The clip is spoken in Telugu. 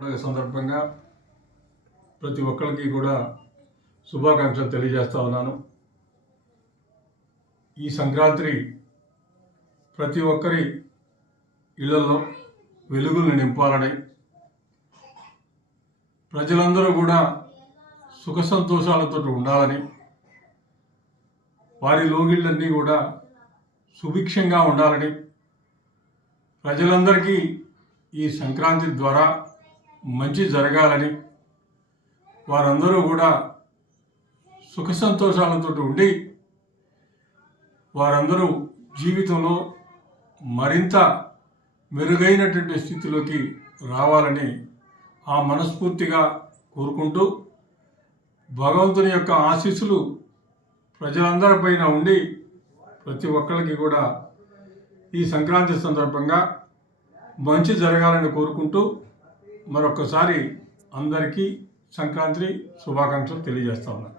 పండుగ సందర్భంగా ప్రతి ఒక్కరికి కూడా శుభాకాంక్షలు తెలియజేస్తా ఉన్నాను. ఈ సంక్రాంతి ప్రతి ఒక్కరి ఇళ్లలో వెలుగుల్ని నింపాలని, ప్రజలందరూ కూడా సుఖ సంతోషాలతో ఉండాలని, వారి లోగిళ్ళన్నీ కూడా సుభిక్షంగా ఉండాలని, ప్రజలందరికీ ఈ సంక్రాంతి ద్వారా మంచి జరగాలని, వారందరూ కూడా సుఖ సంతోషాలతో ఉండి వారందరూ జీవితంలో మరింత మెరుగైనటువంటి స్థితిలోకి రావాలని ఆ మనస్ఫూర్తిగా కోరుకుంటూ, భగవంతుని యొక్క ఆశీస్సులు ప్రజలందరిపైన ఉండి ప్రతి ఒక్కరికి కూడా ఈ సంక్రాంతి సందర్భంగా మంచి జరగాలని కోరుకుంటూ మరొకసారి అందరికీ సంక్రాంతి శుభాకాంక్షలు తెలియజేస్తా ఉన్నాను.